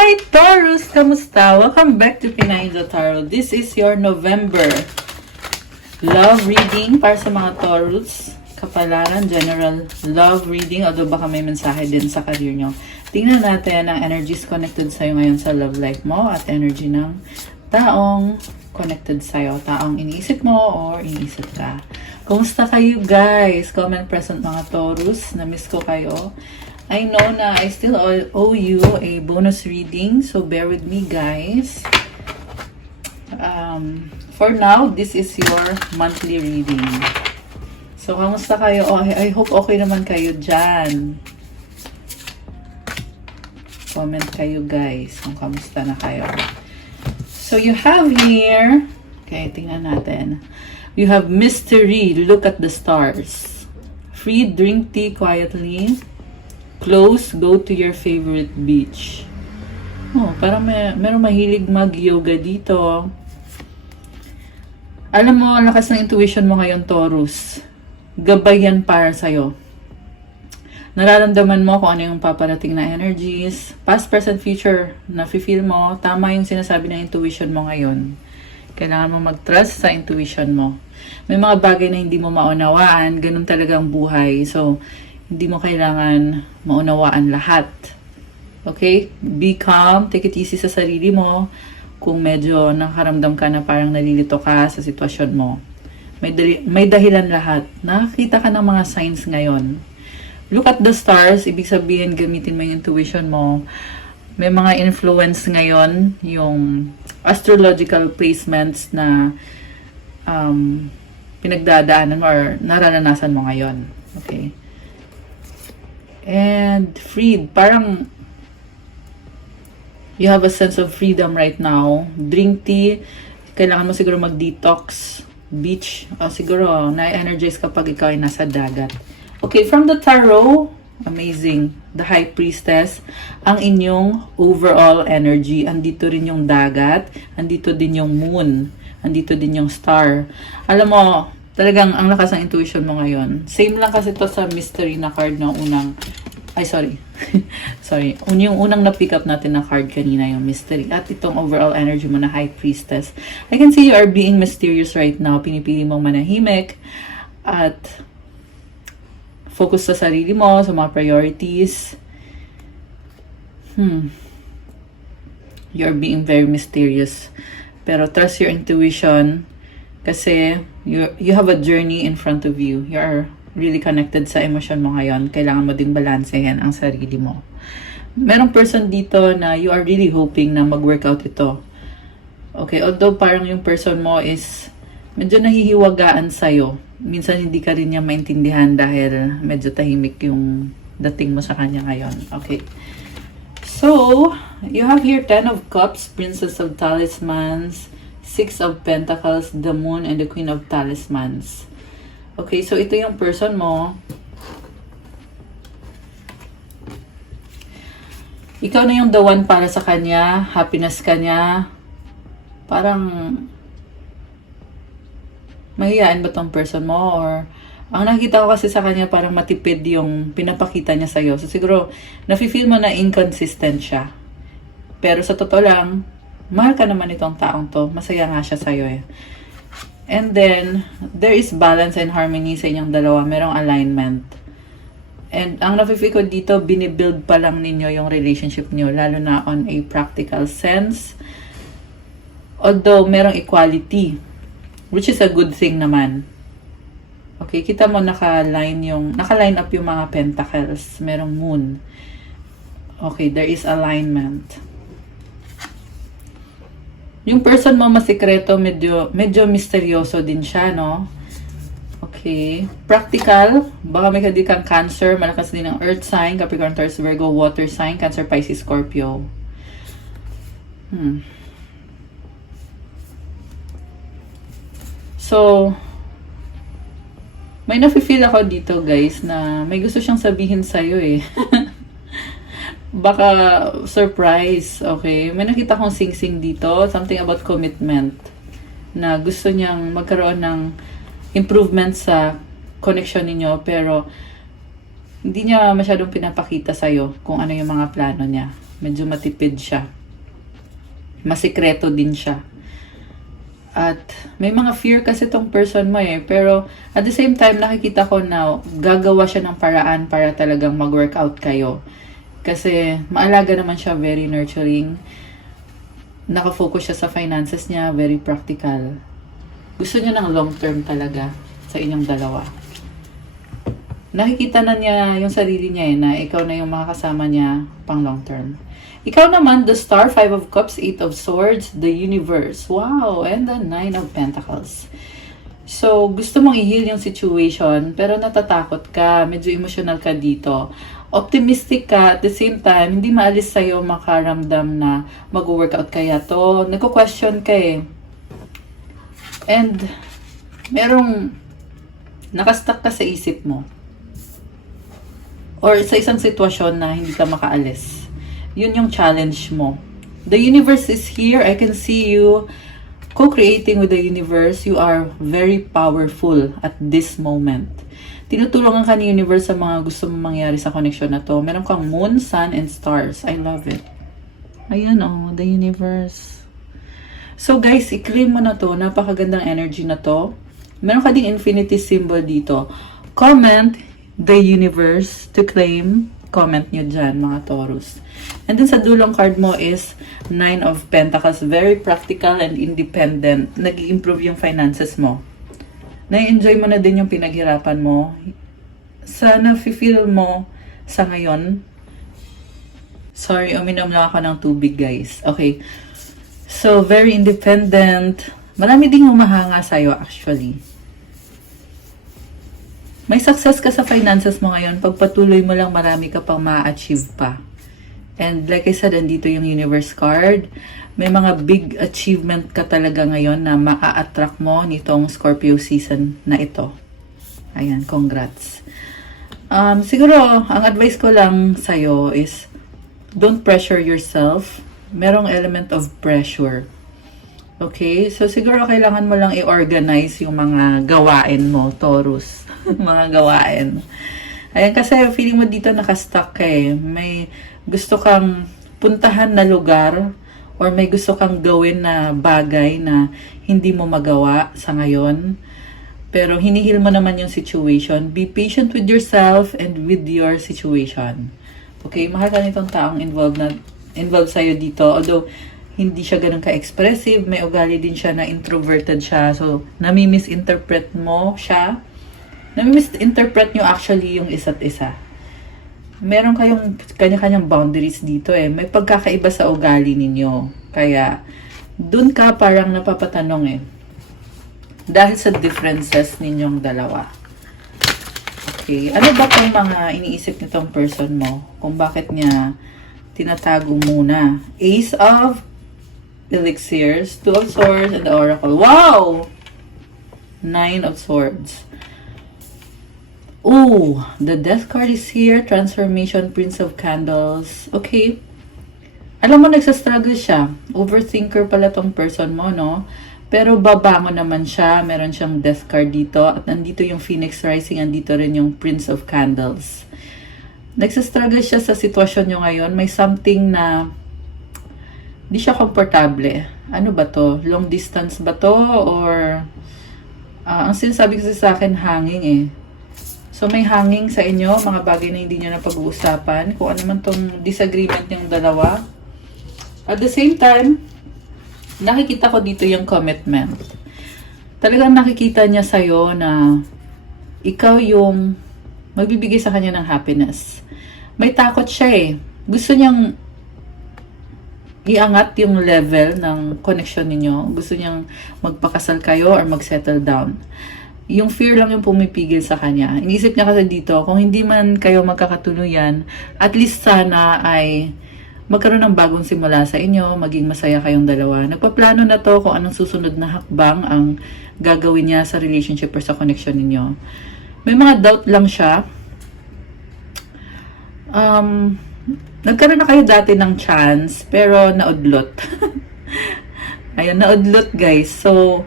Hi Taurus! Kamusta? Welcome back to Pinay the Tarot. This is your November love reading para sa mga Taurus. Kapalaran, general love reading. Although baka may mensahe din sa career nyo. Tingnan natin ang energies connected sa'yo ngayon sa love life mo at energy ng taong connected sa'yo. Taong iniisip mo or iniisip ka. Kumusta kayo guys? Comment present mga Taurus. Na-miss ko kayo. I know na I still owe you a bonus reading, so bear with me guys. For now, this is your monthly reading. So, kamusta kayo? Oh, I hope okay naman kayo dyan. Comment kayo guys kung kamusta na kayo. So, you have here, okay, tingnan natin. You have mystery, look at the stars. Free, drink tea quietly. Close, go to your favorite beach. Oh, parang merong mahilig mag-yoga dito. Alam mo, ang lakas ng intuition mo ngayon, Taurus. Gabay yan para sa'yo. Nararamdaman mo kung ano yung paparating na energies. Past, present, future, na-feel mo. Tama yung sinasabi ng intuition mo ngayon. Kailangan mo mag-trust sa intuition mo. May mga bagay na hindi mo maunawaan. Ganun talaga ang buhay. So, hindi mo kailangan maunawaan lahat. Okay? Be calm. Take it easy sa sarili mo. Kung medyo nakaramdam ka na parang nalilito ka sa sitwasyon mo. May dahilan lahat. Nakakita ka ng mga signs ngayon. Look at the stars. Ibig sabihin, gamitin mo yung intuition mo. May mga influence ngayon. Yung astrological placements na pinagdadaanan mo or nararanasan mo ngayon. Okay? And freed. Parang you have a sense of freedom right now. Drink tea. Kailangan mo siguro mag-detox. Beach. Siguro na-energize kapag ikaw ay nasa dagat. Okay, from the tarot, amazing. The High Priestess. Ang inyong overall energy. Andito rin yung dagat. Andito din yung moon. Andito din yung star. Alam mo, talagang ang lakas ng intuition mo ngayon. Same lang kasi to sa mystery na card ng unang... Ay, sorry. Sorry. Yung unang na-pick up natin na card kanina, yung mystery. At itong overall energy mo na High Priestess. I can see you are being mysterious right now. Pinipili mong manahimik. At focus sa sarili mo, sa mga priorities. You're being very mysterious. Pero trust your intuition. Kasi you have a journey in front of you. You are really connected sa emosyon mo ngayon. Kailangan mo ding balansehin ang sarili mo. Merong person dito na you are really hoping na mag-workout ito. Okay, although parang yung person mo is medyo nahihiwagaan sa'yo. Minsan hindi ka rin niya maintindihan dahil medyo tahimik yung dating mo sa kanya ngayon. Okay. So, you have here 10 of Cups, Princess of Talismans, 6 of Pentacles, the Moon, and the Queen of Talismans. Okay, so ito yung person mo. Ikaw na yung the one para sa kanya. Happiness ka niya. Parang mahiyaan ba tong person mo? Or ang nakikita ko kasi sa kanya parang matipid yung pinapakita niya sa'yo. So siguro, nafe-feel mo na inconsistent siya. Pero sa totoo lang, mahal ka naman itong taong to. Masaya nga siya sa'yo eh. And then, there is balance and harmony sa inyong dalawa. Merong alignment. And ang nafe-feel ko dito, binibuild pa lang ninyo yung relationship niyo. Lalo na on a practical sense. Although, merong equality. Which is a good thing naman. Okay, kita mo naka-line up yung mga pentacles. Merong moon. Okay, there is alignment. Yung person mo masikreto, medyo misteryoso din siya, no? Okay. Practical. Baka may kang Cancer. Malakas din ang Earth sign. Capricorn, Taurus, Virgo, Water sign. Cancer, Pisces, Scorpio. So, may nafe-feel ako dito, guys, na may gusto siyang sabihin sa'yo, eh. Baka surprise, okay? May nakita kong sing-sing dito, something about commitment, na gusto niyang magkaroon ng improvement sa connection ninyo, pero Hindi niya masyadong pinapakita sa'yo kung ano yung mga plano niya. Medyo matipid siya. Masikreto din siya. At may mga fear kasi tong person mo eh. Pero at the same time, nakikita ko na gagawa siya ng paraan para talagang mag-workout kayo. Kasi maalaga naman siya, very nurturing. Nakafocus siya sa finances niya, very practical. Gusto niya ng long term talaga sa inyong dalawa. Nakikita na niya yung sarili niya eh, na ikaw na yung makakasama niya pang long term. Ikaw naman, the Star, 5 of Cups, 8 of Swords, the Universe. Wow! And the 9 of Pentacles. So, gusto mong i-heal yung situation, pero natatakot ka, medyo emotional ka dito. Optimistic ka, at the same time, hindi maalis sa'yo makaramdam na mag-workout kaya to. Nagko-question ka eh. And, merong nakastuck ka sa isip mo. Or sa isang sitwasyon na hindi ka makaalis. Yun yung challenge mo. The universe is here. I can see you co-creating with the universe. You are very powerful at this moment. Tinutulungan ka ni universe sa mga gusto mong mangyari sa connection na to. Meron kang moon, sun, and stars. I love it. Ayan oh, the universe. So guys, i-claim mo na to. Napakagandang energy na to. Meron ka ding infinity symbol dito. Comment the universe to claim. Comment nyo dyan, mga Taurus. And then sa dulong card mo is 9 of Pentacles. Very practical and independent. Nag-i-improve yung finances mo. Na-enjoy mo na din yung pinaghirapan mo. Sana feel mo sa ngayon. Sorry, uminom lang ako ng tubig, guys. Okay. So, very independent. Marami ding humahanga sa'yo, actually. May success ka sa finances mo ngayon. Pagpatuloy mo lang, marami ka pang ma-achieve pa. And like I said, andito yung universe card. May mga big achievement ka talaga ngayon na maa-attract mo nitong Scorpio season na ito. Ayan, congrats. Siguro, ang advice ko lang sa'yo is, don't pressure yourself. Merong element of pressure. Okay? So, siguro kailangan mo lang i-organize yung mga gawain mo, Taurus. Mga gawain. Ayan, kasi feeling mo dito nakastuck ka eh. May gusto kang puntahan na lugar or may gusto kang gawin na bagay na hindi mo magawa sa ngayon. Pero hinihil mo naman yung situation. Be patient with yourself and with your situation. Okay? Mahal ka nitong taong involved sa'yo dito. Although, hindi siya ganun ka-expressive. May ugali din siya na introverted siya. So, nami-misinterpret mo siya. Nami-misinterpret nyo actually yung isa't isa. Meron kayong kanya-kanyang boundaries dito eh. May pagkakaiba sa ugali ninyo. Kaya, dun ka parang napapatanong eh. Dahil sa differences ninyong dalawa. Okay. Ano ba kung mga iniisip nitong person mo? Kung bakit niya tinatago muna? Ace of Elixirs, 2 of Swords, and the Oracle. Wow! 9 of Swords. Oh, the Death card is here. Transformation, Prince of Candles. Okay. Alam mo, nagsastruggle siya. Overthinker pala tong person mo, no? Pero babango naman siya. Meron siyang Death card dito. At nandito yung Phoenix Rising. Andito rin yung Prince of Candles. Nagsastruggle siya sa sitwasyon nyo ngayon. May something na di siya komportable. Ano ba to? Long distance ba to? Or ang sinasabi kasi sa akin, hanging eh. So, may hanging sa inyo, mga bagay na hindi nyo na pag-uusapan. Kung ano man tong disagreement yung dalawa. At the same time, nakikita ko dito yung commitment. Talagang nakikita niya sa'yo na ikaw yung magbibigay sa kanya ng happiness. May takot siya eh. Gusto niyang iangat yung level ng connection ninyo. Gusto niyang magpakasal kayo or mag-settle down. Yung fear lang yung pumipigil sa kanya. Iniisip niya kasi dito, kung hindi man kayo magkakatuluyan, at least sana ay magkaroon ng bagong simula sa inyo, maging masaya kayong dalawa. Nagpaplano na to kung anong susunod na hakbang ang gagawin niya sa relationship or sa connection ninyo. May mga doubt lang siya. Nagkaroon na kayo dati ng chance, pero naudlot. Ayun, naudlot guys. So,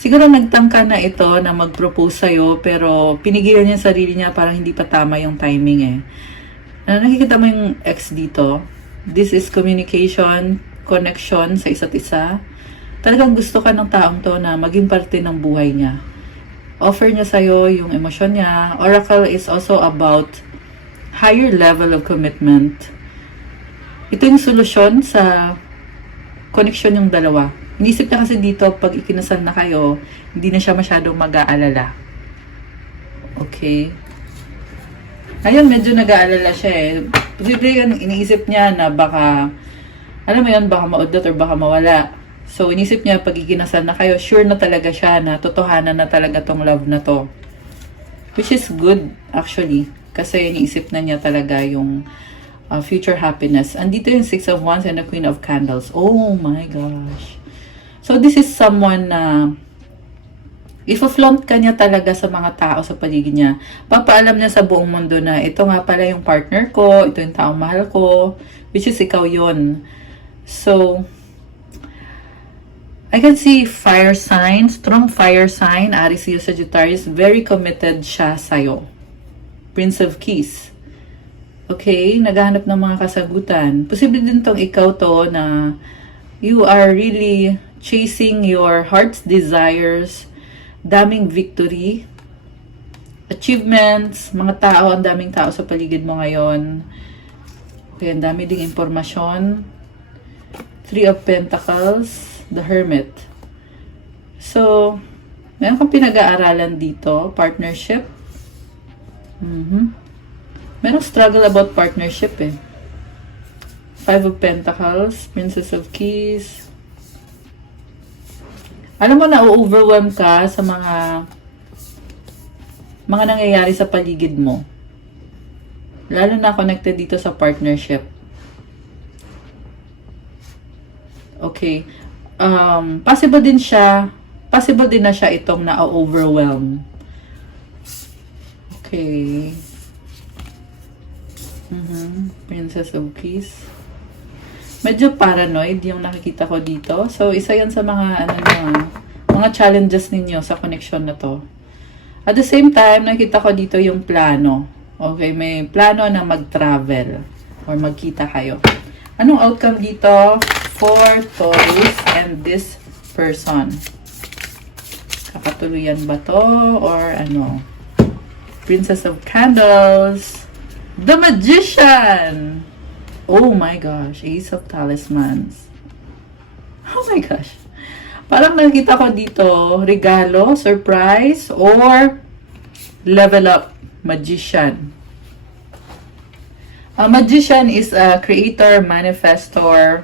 Siguro nagtangka na ito na mag-propose sa'yo, pero pinigilan niya sarili niya, parang hindi pa tama yung timing eh. Nakikita mo yung ex dito? This is communication, connection sa isa't isa. Talagang gusto ka ng taong to na maging parte ng buhay niya. Offer niya sa'yo yung emosyon niya. Oracle is also about higher level of commitment. Ito yung solusyon sa connection yung dalawa. Inisip niya kasi dito, pag ikinasal na kayo, hindi na siya masyadong mag-aalala. Okay? Ngayon, medyo nag-aalala siya eh. Posible iniisip niya na baka, alam mo yun, baka maudot or baka mawala. So, inisip niya, pag ikinasal na kayo, sure na talaga siya na totohanan na talaga tong love na to. Which is good, actually. Kasi iniisip na niya talaga yung future happiness. Andito yung Six of Wands and the Queen of Candles. Oh my gosh. So, this is someone na ifo-flaunt ka niya talaga sa mga tao sa paligid niya. Papaalam niya sa buong mundo na ito nga pala yung partner ko, ito yung taong mahal ko, which is ikaw yon. So, I can see fire sign, strong fire sign, Aries, Leo, Sagittarius, very committed siya sa'yo. Prince of Keys. Okay, naghahanap ng mga kasagutan. Posible din tong ikaw to na you are really chasing your heart's desires, daming victory, achievements, mga tao, ang daming tao sa paligid mo ngayon. Okay, ang dami ding impormasyon. Three of Pentacles, the Hermit. So, meron kang pinag-aaralan dito, partnership. Merong struggle about partnership eh. Five of Pentacles, Princess of Keys. Alam mo na, overwhelm ka sa mga nangyayari sa paligid mo. Lalo na connected dito sa partnership. Okay. Possible din na siya itong na-overwhelm. Okay. Princess of Keys. Medyo paranoid yung nakikita ko dito. So, isa yan sa mga, mga challenges ninyo sa connection na to. At the same time, nakita ko dito yung plano. Okay, may plano na mag-travel or magkita kayo. Anong outcome dito for Taurus and this person? Kakatuluyan ba to or ano? Princess of Candles. The Magician! Oh my gosh, Ace of Talismans. Oh my gosh. Parang nakita ko dito, regalo, surprise, or level up, magician. A magician is a creator, manifestor.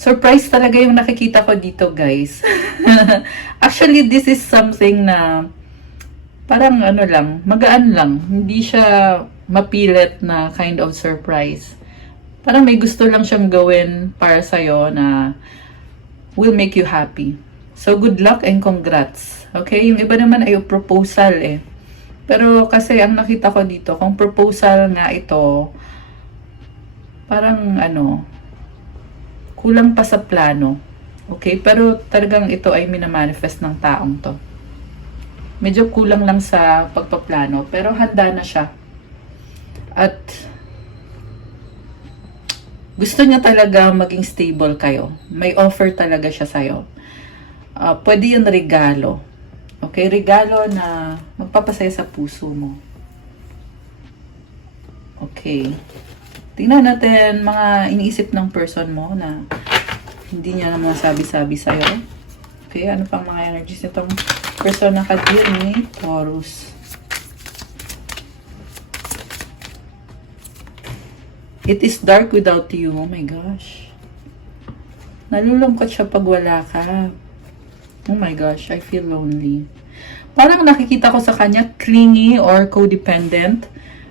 Surprise talaga yung nakikita ko dito, guys. Actually, this is something na parang ano lang, magaan lang. Hindi siya mapilit na kind of surprise. Parang may gusto lang siyang gawin para sa'yo na will make you happy. So, good luck and congrats. Okay? Yung iba naman ay proposal eh. Pero kasi ang nakita ko dito, kung proposal nga ito, parang ano, kulang pa sa plano. Okay? Pero talagang ito ay minamanifest ng taong to. Medyo kulang lang sa pagpaplano. Pero handa na siya. At gusto niya talaga maging stable kayo. May offer talaga siya sa'yo. Pwede yung regalo. Okay? Regalo na magpapasaya sa puso mo. Okay. Tingnan natin mga iniisip ng person mo na hindi niya naman sabi-sabi sa'yo. Okay, ano pang mga energies nitong person na ka-deal ni Taurus. It is dark without you. Oh my gosh. Nalulungkot siya pag wala ka. Oh my gosh, I feel lonely. Parang nakikita ko sa kanya clingy or codependent.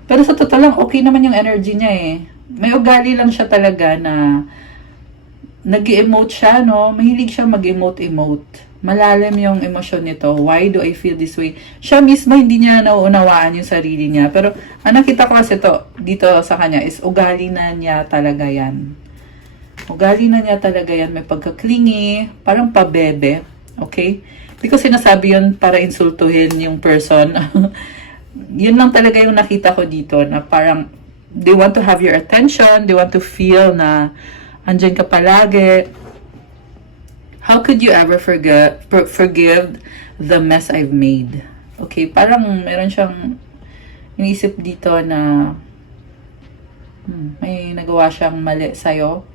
Pero sa totoo lang, okay naman yung energy niya eh. May ugali lang siya talaga na nag-emote siya, no? Mahilig siya mag-emote-emote. Malalim yung emosyon nito. Why do I feel this way? Siya mismo hindi niya nauunawaan yung sarili niya. Pero ang nakita ko kasi dito sa kanya is ugali na niya talaga yan. Ugali na niya talaga yan. May pagkaklingi, parang pabebe. Okay? Hindi ko sinasabi yun para insultuhin yung person. Yun lang talaga yung nakita ko dito na parang they want to have your attention. They want to feel na andyan ka palagi. How could you ever forgive the mess I've made? Okay, parang meron siyang iniisip dito na may nagawa siyang mali sa'yo.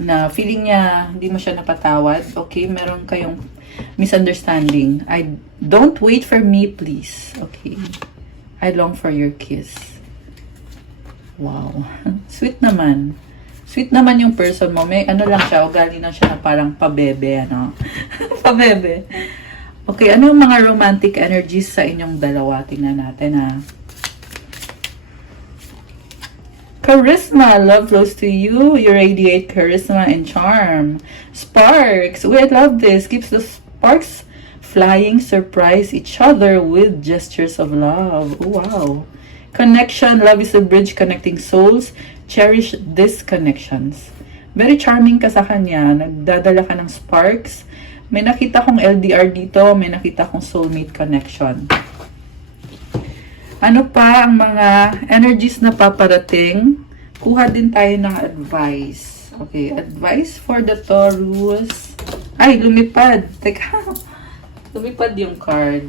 Na feeling niya hindi mo siya napatawad. Okay, meron kayong misunderstanding. Don't wait for me, please. Okay. I long for your kiss. Wow. Sweet naman. Sweet naman yung person mo. May ano lang siya, ugali lang siya na parang pabebe, ano? Pabebe. Okay, ano yung mga romantic energies sa inyong dalawa? Tingnan natin, ha? Charisma, love flows to you. You radiate charisma and charm. Sparks, I love this. Keeps the sparks flying, surprise each other with gestures of love. Oh, wow. Connection, love is a bridge connecting souls. Cherish these connections. Very charming ka sa kanya. Nagdadala ka ng sparks. May nakita kong LDR dito. May nakita kong soulmate connection. Ano pa ang mga energies na paparating? Kuha din tayo ng advice. Okay, advice for the Taurus. Ay, lumipad. Teka. Lumipad yung card.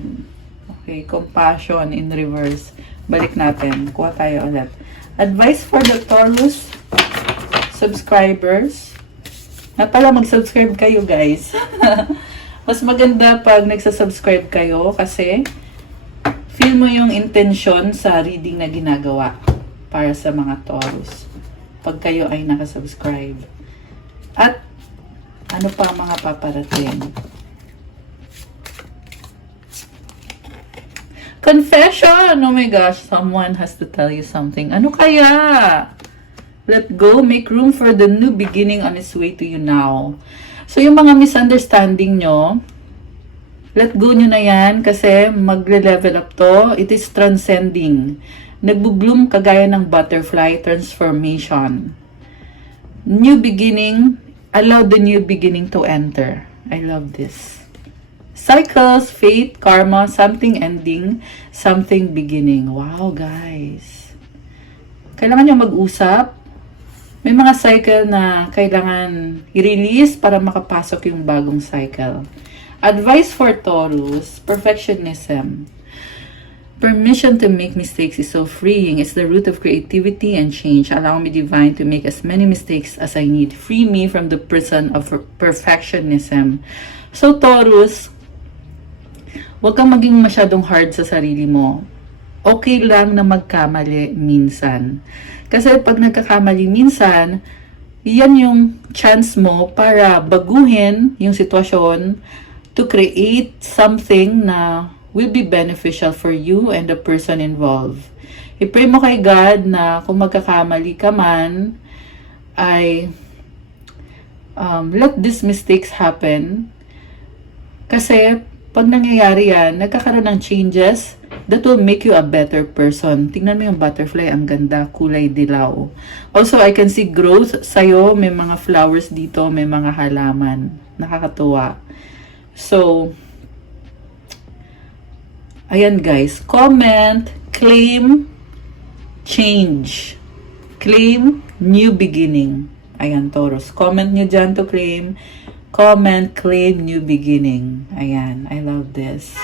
Okay, compassion in reverse. Balik natin. Kuha tayo ulit. Advice for the Taurus subscribers. Na pala mag-subscribe kayo, guys. Mas maganda pag nagsasubscribe kayo kasi feel mo yung intention sa reading na ginagawa para sa mga Taurus. Pag kayo ay nakasubscribe. At ano pa ang mga paparating? Confession! Oh my gosh, someone has to tell you something. Ano kaya? Let go, make room for the new beginning on its way to you now. So, yung mga misunderstanding nyo, let go nyo na yan kasi magle-level up to. It is transcending. Nagbo-bloom kagaya ng butterfly, transformation. New beginning, allow the new beginning to enter. I love this. Cycles, fate, karma, something ending, something beginning. Wow, guys. Kailangan nyo mag-usap. May mga cycle na kailangan i-release para makapasok yung bagong cycle. Advice for Taurus, perfectionism. Permission to make mistakes is so freeing. It's the root of creativity and change. Allow me, divine, to make as many mistakes as I need. Free me from the prison of perfectionism. So, Taurus, huwag kang maging masyadong hard sa sarili mo. Okay lang na magkamali minsan. Kasi pag nagkakamali minsan, yan yung chance mo para baguhin yung sitwasyon to create something na will be beneficial for you and the person involved. I-pray mo kay God na kung magkakamali ka man, ay let these mistakes happen. Kasi pag nangyayari yan, nagkakaroon ng changes that will make you a better person. Tingnan mo yung butterfly, ang ganda, kulay dilaw. Also, I can see growth sa'yo. May mga flowers dito, may mga halaman. Nakakatuwa. So, ayan guys, comment, claim, change. Claim, new beginning. Ayan, Taurus. Comment nyo dyan to claim. Comment, claim, new beginning. Ayan, I love this.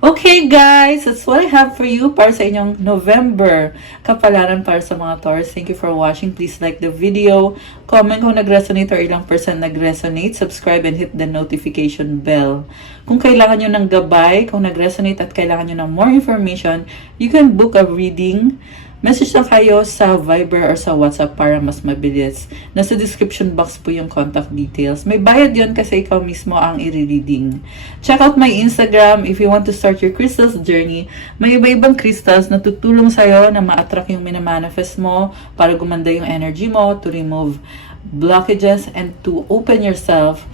Okay guys, that's what I have for you para sa inyong November kapalaran para sa mga Taurus. Thank you for watching. Please like the video. Comment kung nag-resonate or ilang person nag-resonate. Subscribe and hit the notification bell. Kung kailangan nyo ng gabay, kung nag-resonate at kailangan nyo ng more information, you can book a reading. Message na kayo sa Viber or sa WhatsApp para mas mabilis. Nasa description box po yung contact details. May bayad yon kasi ikaw mismo ang i-reading. Check out my Instagram if you want to start your crystals journey. May iba-ibang crystals na tutulong sa'yo na ma-attract yung minamanifest mo para gumanda yung energy mo, to remove blockages and to open yourself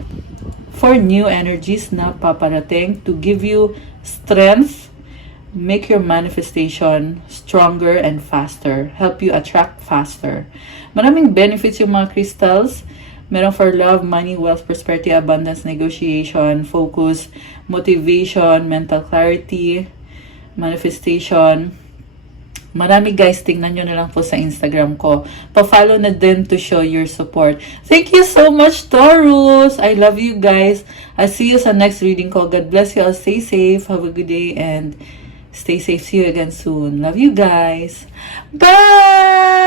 for new energies na paparating to give you strength, make your manifestation stronger and faster, help you attract faster. Maraming benefits yung mga crystals. Meron for love, money, wealth, prosperity, abundance, negotiation, focus, motivation, mental clarity, manifestation. Marami guys, tingnan nyo na lang po sa Instagram ko. Pa-follow na din to show your support. Thank you so much, Taurus! I love you guys. I'll see you sa next reading ko. God bless you all. Stay safe. Have a good day and stay safe. See you again soon. Love you guys. Bye!